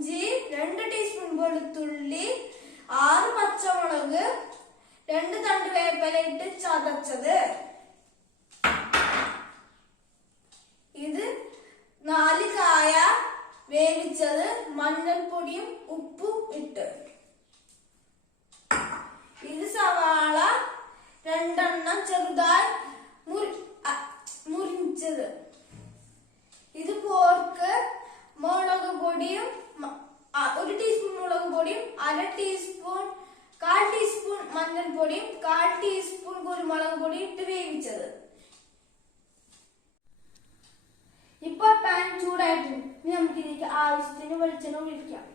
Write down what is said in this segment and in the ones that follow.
ഇഞ്ചി, 2 ടീസ്പൂൺ വെളുത്തുള്ളി, 6 പച്ചമുളക്, 2 തണ്ട് വേപ്പില ഇട്ട് ചതച്ചത്. ഇത് 4 കായ വേവിച്ചത്, മഞ്ഞൾപ്പൊടിയും ഉപ്പും ഇട്ട്. ഇത് സവാള 2 എണ്ണം ചെറുതായി മുറിച്ചത്. ഇത് പോർക്ക്, മുളക് പൊടിയും 1 ടീസ്പൂൺ മുളക് പൊടിയും, 1/2 ടീസ്പൂൺ 1/4 ടീസ്പൂൺ മഞ്ഞൾപ്പൊടിയും, 1/4 ടീസ്പൂൺ കുരുമുളക് പൊടിയും ഇട്ട് വേവിച്ചത്. ഇപ്പൊ പാൻ ചൂടായിട്ടുണ്ട്. ഇനി നമുക്ക് ഇതിലേക്ക് ആവശ്യത്തിന് വെളിച്ചെണ്ണ ഒഴിക്കാം.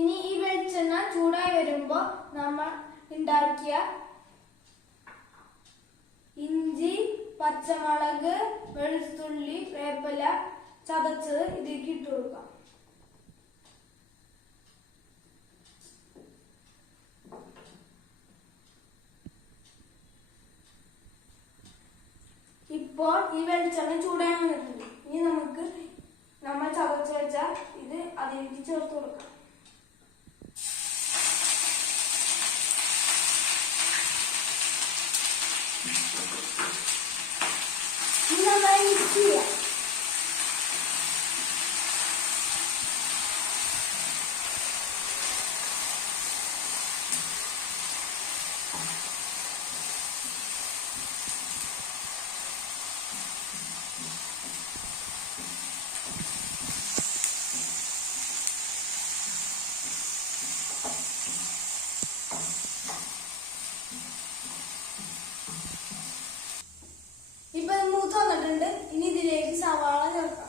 ഇനി ഈ വെളിച്ചെണ്ണ ചൂടായി വരുമ്പോ നമ്മൾ ഉണ്ടാക്കിയ ഇഞ്ചി, പച്ചമുളക്, വെളുത്തുള്ളി, വേപ്പില ചതച്ചത് ഇതിലേക്ക് ഇട്ട് കൊടുക്കാം. ഇപ്പോൾ ഈ വെളിച്ചെണ്ണ ചൂടായി വന്നിട്ടുണ്ട്. ഇനി നമുക്ക് നമ്മൾ ചതച്ച് വെച്ച ഇത് അതിലേക്ക് ചേർത്ത് കൊടുക്കാം. ഇനി നന്നായി മിക്സ് ചെയ്യാം. ഇപ്പൊ മൂത്ത് വന്നിട്ടുണ്ട്. ഇനി ഇതിലേക്ക് സവാള ചേർക്കാം.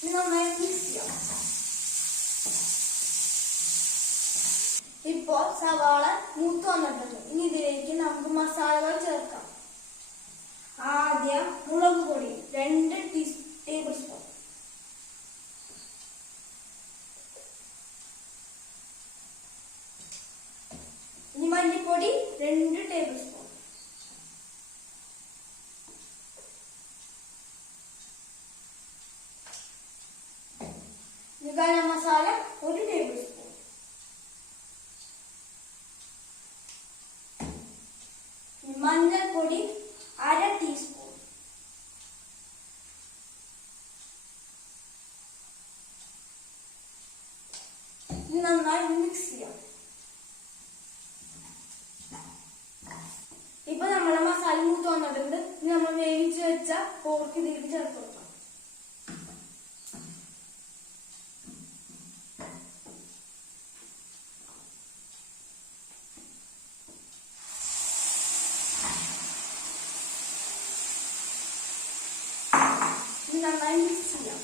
ഇനി നന്നായി മിക്സ് ചെയ്യാം. ഇപ്പൊ സവാള മൂത്ത് വന്നിട്ടുണ്ട്. ഇനി ഇതിലേക്ക് നമുക്ക് മസാലകൾ ചേർക്കാം. ആദ്യം മുളക് പൊടി 2 ടേബിൾ സ്പൂൺ, ഇനി മല്ലിപ്പൊടി 2 table spoon, garam masala 1 table spoon, മഞ്ഞൾപ്പൊടി 1/2 ടീസ്പൂൺ, നന്നായി മിക്സ് ചെയ്യാം. ഇപ്പൊ നമ്മളെ മസാല മൂത്ത് വന്നിട്ടുണ്ട്. ഇനി നമ്മൾ വേവിച്ച് വെച്ച പോർക്ക് ഇതിലേക്ക് ചേർത്ത് കൊടുക്കാം. നന്നായി മിക്സ് ചെയ്യാം.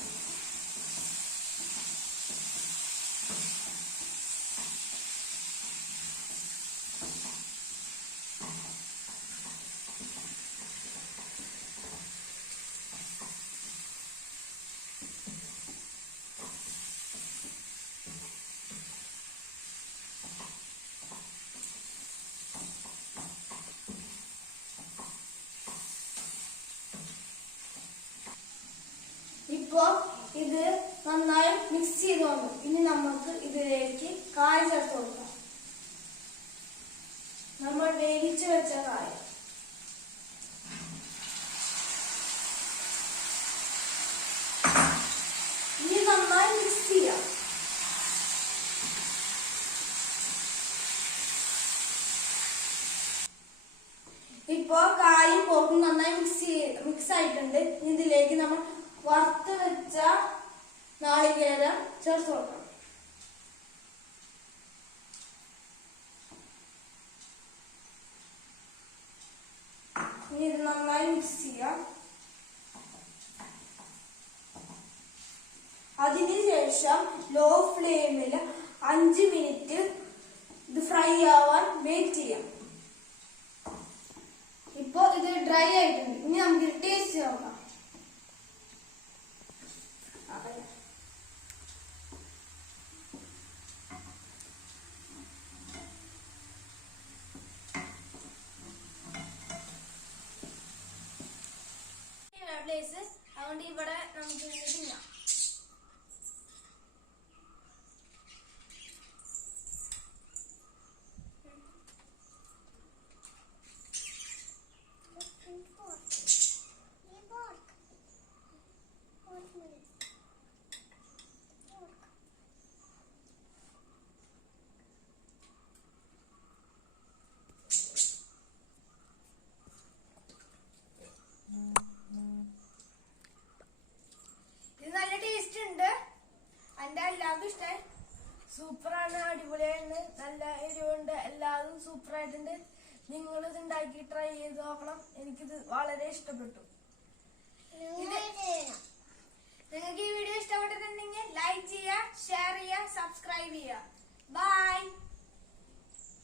ഇപ്പൊ ഇത് നന്നായി മിക്സ് ചെയ്ത് വന്നു. ഇനി നമുക്ക് ഇതിലേക്ക് കായ ചേർത്ത് കൊടുക്കാം. നമ്മൾ വേവിച്ച് വെച്ച കായ. ഇനി നന്നായി മിക്സ് ചെയ്യാം. ഇപ്പൊ കായും പോക്കും നന്നായി മിക്സ് ആയിട്ടുണ്ട്. ഇതിലേക്ക് നമ്മൾ വറുത്ത് വെച്ച നാളികേരം ചേർത്ത് കൊടുക്കണം. ഇനി ഇത് നന്നായി മിക്സ് ചെയ്യാം. അതിനുശേഷം ലോ ഫ്ലെയിമിൽ 5 മിനിറ്റ് ഇത് ഫ്രൈ ആവാൻ വെയിറ്റ് ചെയ്യാം. ഇപ്പൊ ഇത് ഡ്രൈ ആയിട്ടുണ്ട്. ഇനി നമുക്ക് ടേസ്റ്റ് നോക്കാം. പ്ലേസ് അതുകൊണ്ട് ഇവിടെ നമുക്ക് തിന്നാം. എല്ലാവർക്കും ഇഷ്ടമായി. സൂപ്പറാണ്, അടിപൊളിയാണ്, നല്ല എരിവുണ്ട്, എല്ലാതും സൂപ്പറായിട്ടുണ്ട്. നിങ്ങൾ ഇത് ഉണ്ടാക്കി ട്രൈ ചെയ്ത് നോക്കണം. എനിക്കിത് വളരെ ഇഷ്ടപ്പെട്ടു. നിങ്ങൾക്ക് ഈ വീഡിയോ ഇഷ്ടപ്പെട്ടിട്ടുണ്ടെങ്കിൽ ലൈക്ക് ചെയ്യുക, ഷെയർ ചെയ്യുക, സബ്സ്ക്രൈബ് ചെയ്യുക. ബൈ.